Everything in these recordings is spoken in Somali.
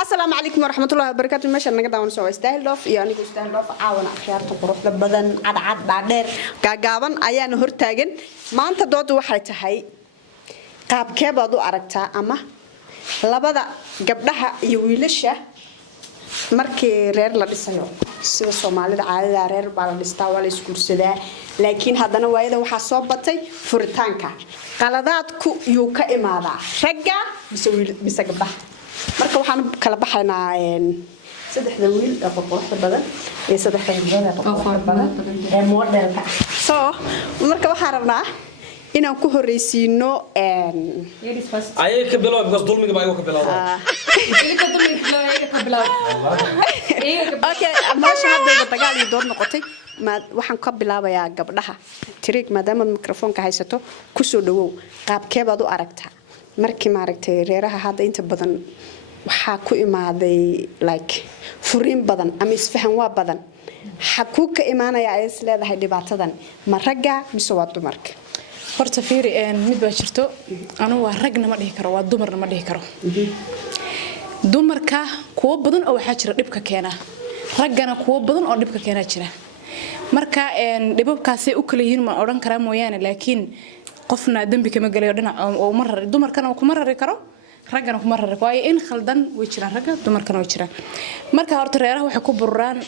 السلام عليكم ورحمة الله وبركاته. ماشي أنا قدام نسوي استاهل دوف يعني استاهل دوف عاون خيارته قروح بدن عد بعدين كجابن أيان هرتاجن ما أنت ضد واحد هاي قاب كبادو أركتا أما لبدا قبلها يويلشه markii reer la dhisayo sida Soomaalida caadada reer baa la dhistaa wala isku kursadaa laakiin haddana waayada waxa soo batay furitaanka qaladaadku yuu ka imaadaa ragga mise gabdhaha marka waxaan kala baxaynaa saddexda wiil ee qurxoonta badan iyo saddexda gabdhood ee qurxoonta badan ee modelka so marka waxaan rabnaa inaan ku horeysiino ayay ka bilaw because dulmiga baa ka bilaw okay maasha hadda dagaal iyo dood noqotay waxaan ka bilaabayaa gabdhaha tiriig maadaama mikrofoonka haysato ku soo dhawow qaabkee baad u aragtaa markii maaragtay reeraha hadda inta badan waxa ku imaaday like furiin badan ama isfahan waa badan xaquu ka imaanaya ay isleedahay dhibaatadan ma ragga mise waa dumarka horta fiiri mid baa jirto anu waa ragna ma dhihi karo waa dumarna ma dhihi karo dumarka kuwa badan oo waxa jira dhibka keena raggana kuwa badan oo dhibka keena jira marka dhibabkaasi u kala yihiin ma oran kara mooyaane laakiin qofna dambi kama galayo dhinac oo marar dumarkana kuma rari karo raggana kuma rari karo in khaldan way jiraan ragga dumarkana way jiraan marka horta reeraha waxa ku buraan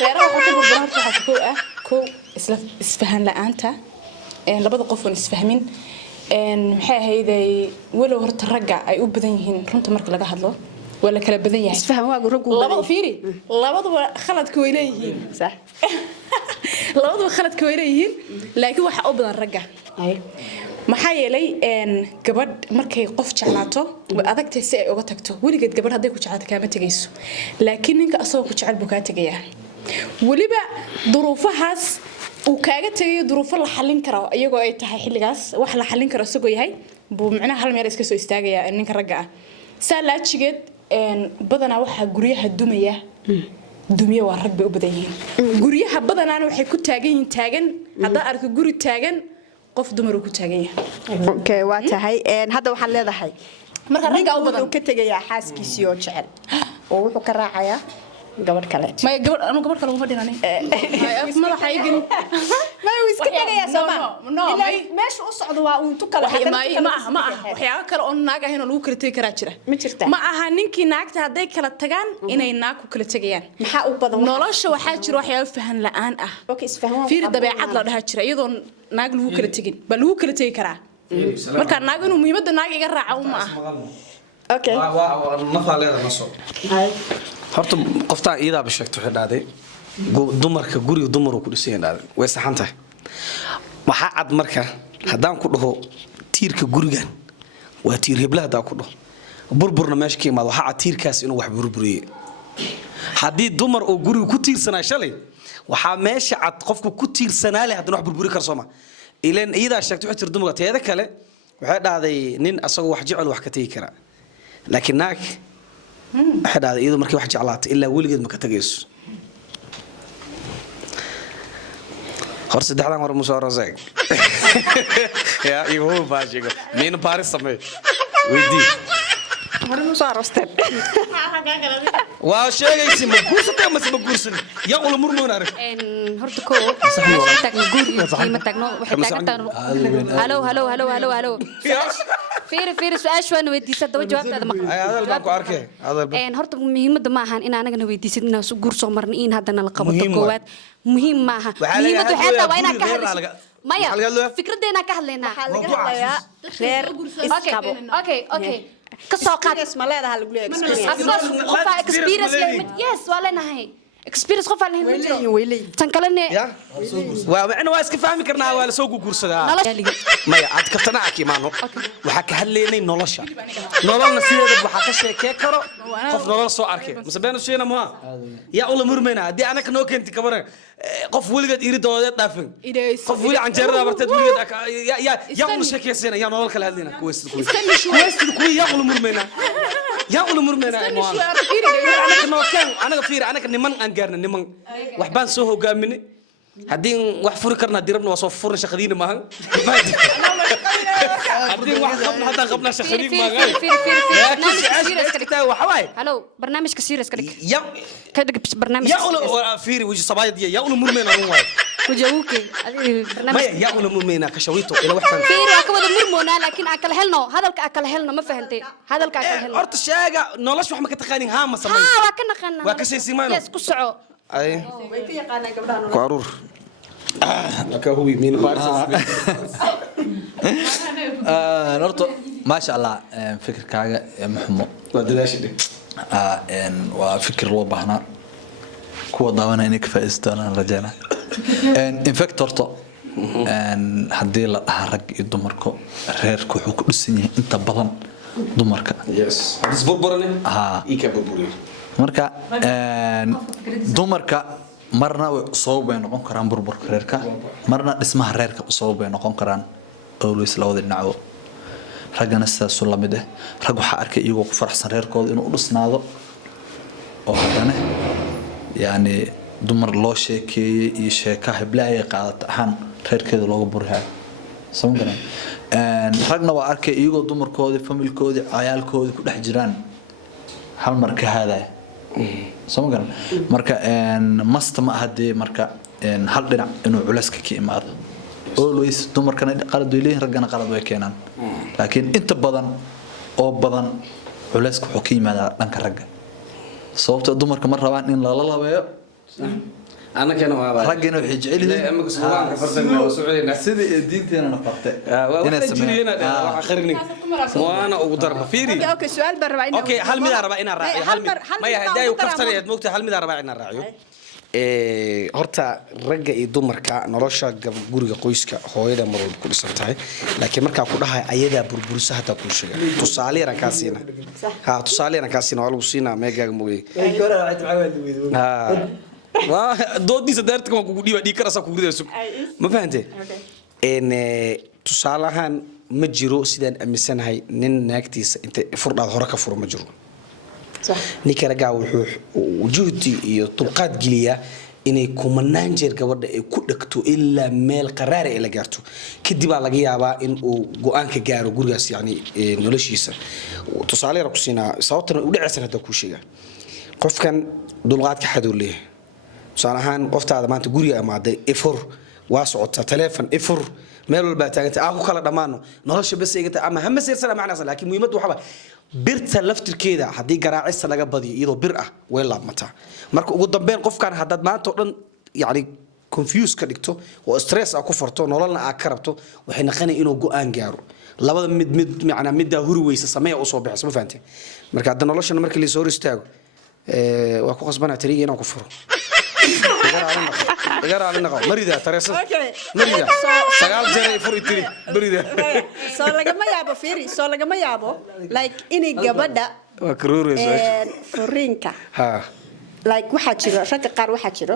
reeraha waxa ku buraan waxa ku isfahan la'aanta labada qof oo isfahmin maxay ahaydey walow horta ragga ay u badan yihiin runta marka laga hadlo wala kala badan yahay isfahan waagu raggu labada fiiri labadaba khaladka way leeyihiin sax labadaba khaladka way leeyihiin laakiin waxa u badan ragga maxaa yeelay gabadh markay qof jeclaato way adagtay si ay uga tagto weligeed gabadh haday ku jeclaato kaama tagayso laakiin ninka asagoo ku jecel buu ka tagayaa waliba duruufahaas uu kaaga tagay duruufo la xalin karo iyagoo ay tahay xilligaas wax la xalin karo asagoo yahay buu macnaha hal meel iska soo istaagaya ninka ragga ah salaajigeed badana waxa guriyaha dumaya dumiye waa rag bay u badan yihiin guriyaha badanaana waxay ku taagan hada arko guri taagan qof dumar ku taagan yahay okay waa tahay hadda waxaan leedahay marka ragga u badan ka tagaya xaaskiisii oo jecel oo wuxuu ka raacayaa gabadh kale ma gabadh kale uma dhinani madaxa igin ma uu iska tagaya Soomaa meesha u socdo waa uu tu kala ma waxyaabo kale oo naag ah in lagu kala tagi karaa jira ma aha ninkii naagta haday kala tagaan inay naag ku kala tagayaan maxaa u badan nolosha waxa jira waxyaabo fahan la'aan ah okay isfahan fiir dabeecad la dhaha jira iyadoo naag lagu kala tagin ba lagu kala tagi karaa marka naag inuu muhiimada naag iga raaco ma aha okay waa nafaleeda ma soo horta qofta iyada ba sheegto waxa dhaaday dumarka guriga dumaru ku dhisay dhaaday way saxan tahay waxa cad marka hadaan ku dhaho tiirka gurigan waa tiir heblaha ku dhaho burburna meesha ka imaado waxa tiirkaas inuu wax burburiyo hadii dumar oo guriga ku tiirsanaa shalay waxa meesha cad qofku ku tiirsanaa leh hadana wax burburi kar Soomaa ileen iyada sheegto waxa tir dumarka teeda kale waxa dhaaday nin asagoo wax jecel wax ka tagi kara laakiin naag waxaad iyadoo markii wax jeclaatay ilaa weligeed ma ka tagayso hor saddexdan war muso rasaaq ya igu baajigo min Paris samay weydii hore muso arosteen waa sheegaysi ma guursatay ma guursan ya ula murmoon arag horta ko tagno guur ma tagno waxay taagan halo fiir su'aash waan weydiisay daba jawaabtaada ma hadal baan ku arkay horta muhiimada ma ahan in anaga weydiisid inaan guur soo marnay in hadana la qabato koowaad muhiim ma aha muhiimadu waxay tahay waa inaan ka hadlo maya fikradeena ka hadlaynaa waxa laga hadlayaa reer isqabo okay ka soo qaad ma leedahay lagu leeyahay experience yes wala nahay experience qof aan leeyahay weylay tan kalene waa macna waa iska fahmi karnaa waa la soo guursadaa maya aad kaftana akimaano waxa ka hadleynay nolosha nololna sideeda waxa ka sheekay karo qof nolol soo arkay masabeen sheena ma ya ula murmeena hadii anaka noo keenti kabaran qof weligeed iridooda dhaafin qof weli canjeerada bartad weligeed ya ula sheekaysan ya nolol kala hadleena kuweys ku ya ula murmeena يا أول مرمينا أنا كنوكان أنا كفير أنا كنيمان أنجرنا نيمان وحبان سوه قامني haddii wax furi karna dirabna waa soo furin shaqadiina maahan haddii wax qabna haddaan qabna shaqadiin maahan halo barnaamijka serious ka dhig ya ka dhig barnaamij ya ula fiiri wiji sabaayadiya ya ula murmeena run waay wajawuke barnaamij maya ya ula murmeena ka shawito ila wax fahantay fiiri waa ka wada murmoona laakiin aan kala helno hadalka aan kala helno ma fahantay hadalka aan kala helno horta sheega nolosh wax ma ka taqaanin haa ma samay haa waa ka naqana waa ka saysimayno yes ku soco ay way ka yaqaanaa gabdhaha ku aruur laka hubi min horta maasha allah fikirkaaga maxumo waa dadaashide waa fikir loo baahnaa kuwa daawanaya inay ka faa'iidaystaan rajayna in fact horta haddii la dhaha rag iyo dumarku reerku wuxuu ku dhisan yahay inta badan dumarka yes hadis burburane ika burburiyo marka dumarka marna sabab bay noqon karaan burburka reerka marna dhismaha reerka sabab bay noqon karaan always labada dhinac ragana sidaas la mid ah rag waxa arkay iyagoo ku faraxsan reerkooda inuu u dhisnaado oo hadana yani dumar loo sheekeeyay iyo sheekaha heblaaya qaadata ahaan reerkeeda looga burhaa sababana ragna waa arkay iyagoo dumarkoodii familkoodii cayaalkoodii ku dhex jiraan hal mar ka haadaya sababana marka masta ma ahadee marka hal dhinac inuu culayska ka imaado always dumarkana qalad way leeyihiin raggana qalad way keenaan laakiin inta badan oo badan culayska wuxuu ka yimaadaa dhanka ragga sababta dumarka ma rabaan in lala labeeyo annagana waa raggana waxay jecel yihiin amaga suugaanka fardanka oo socodina sida ay diinteena fartay inay sameeyaan waxa qarnig waana ugu darba fiiri okay su'aal baan rabaa inaan okay hal mid aan rabaa inaan raaciyo hal mid maya haday u kaftareed moogta hal mid aan rabaa inaan raaciyo horta ragga iyo dumarka nolosha guriga qoyska hooyada marwal ku dhisan tahay laakiin marka ku dhahay ayada burburisa hada ku sheega tusaale yar ka siina tusaale yar ka siina walaal siina meegaag mooyay waa doodiisa daarta kuma kugu dhiba dhiikarasa kugu ridayso ma fahantay tusaalahan ma jiro sidaan aaminsanahay nin naagtiisa inta furdhaad hore ka furo ma jiro ninka ragaa wuxuu juhdi iyo dulqaad geliya inay kumanaan jeer gabadha ay ku dhagto ilaa meel qaraar ay la gaarto kadib baa laga yaabaa in uu go'aan ka gaaro gurigaas yani noloshiisa tusaale yar ku siinaa sababtana u dhacaysan hada ku sheega qofkan dulqaadka xaduu leeyahay tusaale ahaan qoftaada maanta guriga amaaday ifur waa socota telefoon ifur meel walba taaganta aan ku kala dhamaano nolosha bas eegta ama hama seersana macnaheedu laakiin muhiimadu waxa birta laftirkeeda hadii garaacista laga badiyo iyadoo bir ah way laabmataa marka ugu dambeyn qofkan hadad maanta oo dhan yani confuse ka dhigto oo stress ku farto nololna aad ka rabto waxay naqanay inuu go'aan gaaro labada mid macna midda huri weysa sameeyo oo soo bixis ma fahanteen marka hadda noloshana markii la soo istaago waa ku qasbanaa tariiga inaan ku furo igar aan naqa marida tareesa marida sagaal jeer ay furi tiri marida soo laga ma yaabo like inay gabadha waa karooreyso furiinka ha like waxa jiro ragga qaar waxa jiro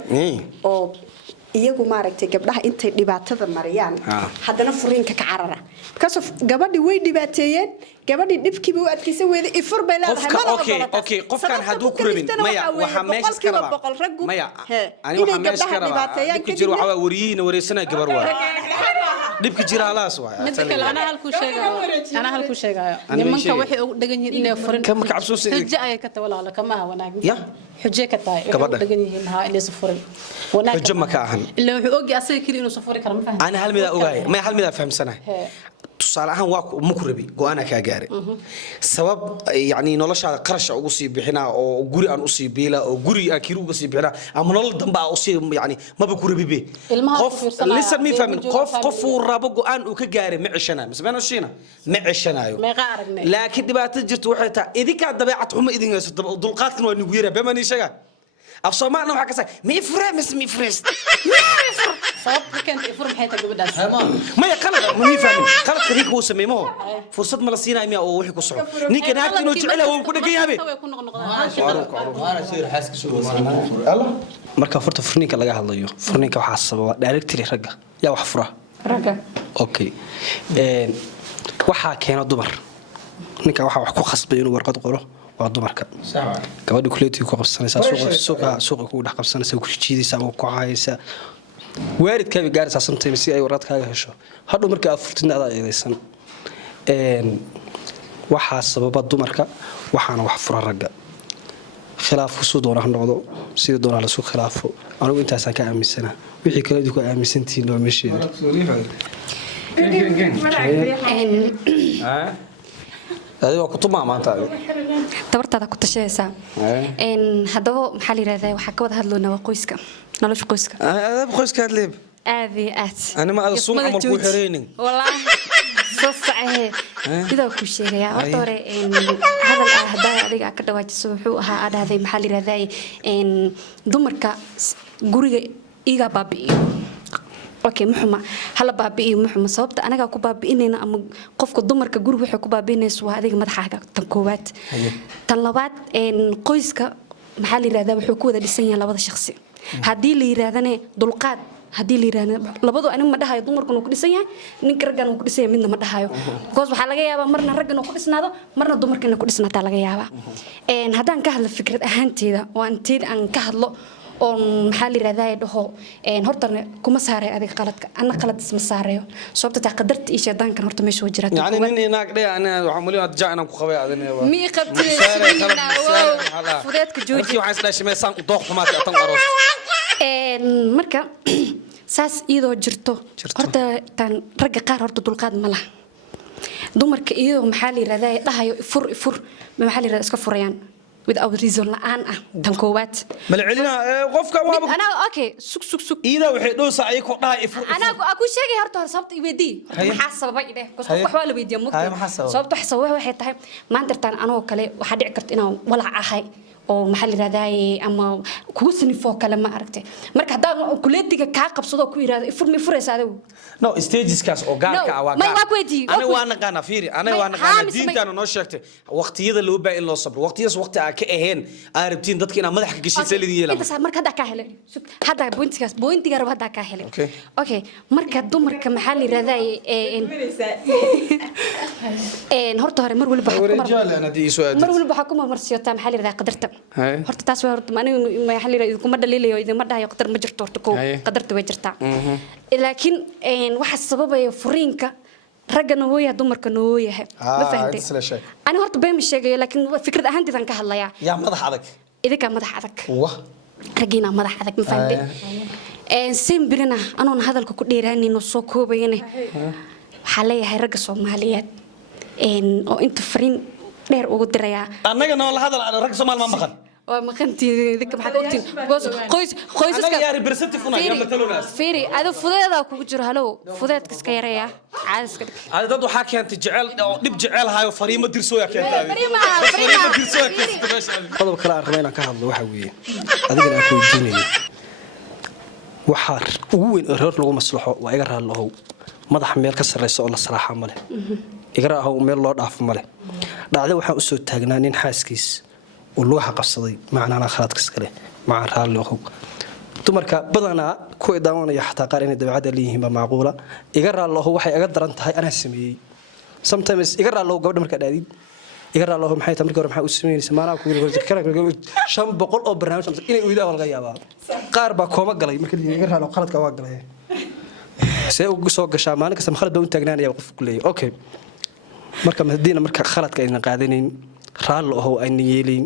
oo iyagu maaragtay gabdhaha intay dhibaatada mariyaan haddana furiinka ka carara because of gabadhi way dhibaateeyeen gabadhi dhibkiiba u adkaysan weeday ifur bay leedahay ma okay qofkan haduu ku rabin maya waxa meesha ka raba maya ani waxa meesha ka raba dibka jiro waxa wariyina wareysana gabar waa dibka jira halaas waa ana halku sheegayo nimanka waxay ugu dhagan yihiin inay furin kama ka cabsoosin xujja ay ka tawalaala kama wanaagin xujje ka tahay dhagan yihiin ha inay safurin wanaag xujja ma ka ahan illa wuxuu ogi asaga kali inuu safuri karo ma fahmin ana hal mid ogaay ma hal mid fahamsanahay tusaale ahaan waa ma ku rabi go'aana ka gaaray sabab yani noloshaada qarash ugu sii bixina oo guri aan u sii biila oo guri aan kiru ugu sii bixina ama nolol damba u sii yani ma ba ku rabi be qof listen me fahmin qof uu rabo go'aan uu ka gaaray ma cishana misbana shiina ma cishanayo laakiin dhibaatada jirto waxay tahay idinka dabeecad xumo idin hayso dulqaadkan waa nigu yaraa bama ni sheega af Soomaaliya waxa ka say mi fresh sabab كانت يفرم حياتك قبل ما يقلق ما يفهم قلق كذيك هو سميمه فرصة ما لسينا إمي أو وحي كسر نيك ناكتي نوجعله وكنا جيابي وانا سير حاسك شو الله مركا فرت فرنيك laga hadlayo فرنيك waxa sababa directly raga yaa wax fura raga okay waxa keena dumar ninka waxa wax ku khasbay inuu warqad qoro waa dumarka gabadha kuleetii ku qabsanaysa suuqa ku dhax qabsanaysa ku jiidaysa oo ku caayaysa waalidkaaga gaaraysaa sometimes si ay warqadkaaga hesho hadhow marka aad furtidna adaa eedaysan waxaa sababa dumarka waxaana wax fura ragga khilaafku suu doona ha noqdo sida doonaa lasu khilaafo anigu intaasaan ka aaminsana wixii kale idinku aaminsantihiin waa meesheeda adiga ku tumaa maanta tabartaada ku tashaysaa haddaba maxaa la yidhahdaa waxaa ka wada hadloonaa waa qoyska nolosha qoyska adab qoyska hadleeb aad iyo aad anima aad suuq amal ku xireenin wallaahi soo sacahe idaa ku sheegayaa horta hore hadal ah haddaa adiga ka dhawaajiso wuxuu ahaa aad dhahday maxaa la yidhahdaa dumarka guriga iga baabi'iyo okay muxuma hala baabi'iyo muxuma sababta anaga ku baabi'inayna ama qofka dumarka guriga waxa ku baabi'inayso waa adiga madaxaaga tan koowaad tan labaad qoyska maxaa la yiraahdaa wuxuu ku wada dhisan yahay labada shakhsi hadii la yiraahdana dulqaad hadii la yiraahdo labadu aniga ma dhahayo dumarku uu ku dhisan yahay ninka raggan uu ku dhisan yahay midna ma dhahayo because waxa laga yaabaa marna raggan uu ku dhisnaado marna dumarkana ku dhisnaataa laga yaabaa haddaan ka hadlo fikrad ahaanteeda oo aan ka hadlo on maxaa la yiraahdaa dhaho horta kuma saaray adiga qaladka ana qalad isma saarayo sababta taa qadarta iyo shaydaankan horta meesha wajira yani nin inaag dhay ana waxa muliyo aad jacna ku qabay adina mi qabtayna fudeedka jooji waxaan isdhaashay meesaan u dooq xumaatay atan aroos marka saas iyadoo jirto horta tan ragga qaar horta dulqaad ma laha dumarka iyadoo maxaa la yiraahdaa dhahayo fur maxaa la yiraahdaa iska furayaan without reason la'aan ah tan koowaad malcelina qofka waaba ana okay sug ida waxay dhowsa ay ku dhahay ifur ana aku sheegay horta sababta iweedii maxaa sababay ideh qof wax waa la weydiiyay mugta sababta wax sababay waxay tahay maanta tan anoo kale waxa dhici karta inaan walaac ahay oo maxaa la yiraahdaa ama kugu sinifo kale ma aragtay marka hadaa kuleetiga ka qabsado ku yiraahdo ifuraysa adigu no stages kaas oo gaarka ah waa ana waa naqana fiiri ana waa naqana diintaana noo sheegtay waqtiyada loo baa in loo sabro waqtiyaas waqti aan ka ahayn arabtiin dadka inaan madax ka gashay salidii yeelan inta marka hada ka helay hada pointiga raba hada ka helay okay marka dumarka maxaa la yiraahdaa horta hore mar walba xukuma marsiyotaa maxaa la yiraahdaa qadarta horta taas waa horta aniga ma xal yiraahdo kuma dhaliilayo idin ma dhahayo qadar ma jirto horta ko qadarta way jirtaa laakiin waxa sababaya furiinka ragana wuu yahay dumarkana wuu yahay ma fahamtay ani horta been ma sheegayo laakiin fikrad ahaantiidan ka hadlayaa yaa madax adag idinka madax adag ragina madax adag ma fahamtay simbirina anoon hadalka ku dheeraanayno soo koobayane waxa leeyahay ragga Soomaaliyeed oo inta fariin dheer ugu diraya annaga noo la hadal rag Soomaali ma maqan waa maqantii idinka maxaad ogtiin qoysaska anaga representative una yaa matalonaas fiiri adu fudeeda kugu jiro halo fudeedka iska yareeya caadiska dhig dad waxa keentay jecel oo dib jecel hayo fariimo dirso yaa keentay fariimo dirso yaa keentay qodob kale aan rabay inaan ka hadlo waxa weeye adigana aan ku weydiinayo waxa ugu weyn oo reer lagu maslaxo waa iga raal lahow madax meel ka sareyso oo la salaaxa male iga raaho meel loo dhaafo male dhacday waxaan u soo taagnaa nin xaaskiis oo loo xaqabsaday macnaana khaladka iskale macaan raali lahow dumarka badanaa ku idaawanaya xataa qaar inay dabeecada leeyihiin ba macquula iga raali lahow waxay iga daran tahay anaa sameeyay sometimes iga raali lahow gabadha marka dhaadid iga raali lahow maxay tahay markii hore maxaa u sameynaysaa maanaa ku yiri 500 oo barnaamij inay u idaa laga yaabaa qaar baa kooma galay markii iga raali lahow khaladka waa galay see ugu soo gashaa maalin kasta khalad baa u taagnaanaya qof ku leeyahay okay marka madiina marka khaladka ayna qaadanayn raal oo ayna yeelin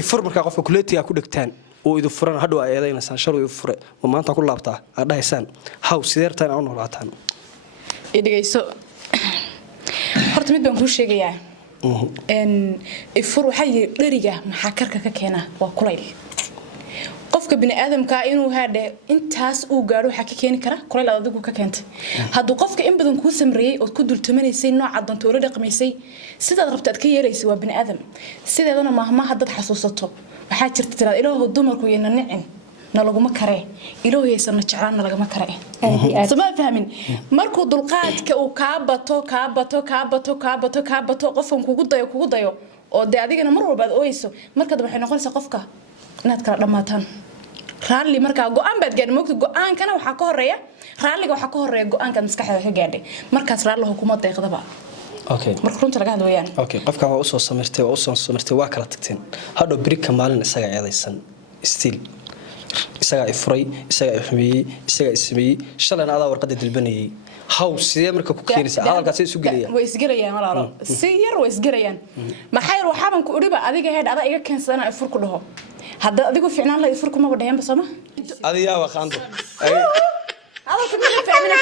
ifur marka qofka kuleetiga ku dhigtaan oo idu furan hadhow ay eedaynaysan shar uu fure ma maanta ku laabtaa adhaysaan haw sideertaan aan noolaataan idagayso horta mid baan ku sheegayaa ifur waxa dhariga maxaa karka ka keena waa kulayl qofka bini aadamka inuu haadhe intaas uu gaaro waxa ka keeni kara kulayl adigu ka keentay haduu qofka in badan ku samreeyay oo ku dultamanaysay nooca danto la dhaqmaysay sidaad rabto aad ka yeelaysay waa bini aadam sideedana ma dad xasuusato waxa jirta tiraad ilaahu dumarku yeena nicin nalaguma kare ilaahu yeesana jeclaan nalagama kare sama fahmin markuu dulqaadka uu ka bato qofkan kugu dayo oo de adigana mar walba aad ooyso markaad waxay noqonaysaa qofka inaad kala dhamaataan raalli marka go'aan baad gaadhay moogta go'aankana waxa ka horeeya raalliga waxa ka horeeya go'aanka maskaxda ka gaadhay markaas raalli hukuumad deeqdaba okay marka runta laga hadlayaan okay qofka waa u soo samirtay waa kala tagteen hadhow birika maalin isaga eedaysan still isagaa i furay isagaa i xumeeyey isagaa i sameeyey shalayna adaa warqadda dalbanayay haw sidee marka ku keenaysaa hadalkaas isu gelaya way isgelayaan walaalo si yar way isgelayaan maxaa yar waxaan ku uriba adiga heed ada iga keensadana ay fur ku dhaho hadda adigu fiicnaan la fur kuma badhayn basama adiga waa qaando hadalka ma fahmin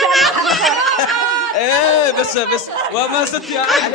بس وما ستي عاد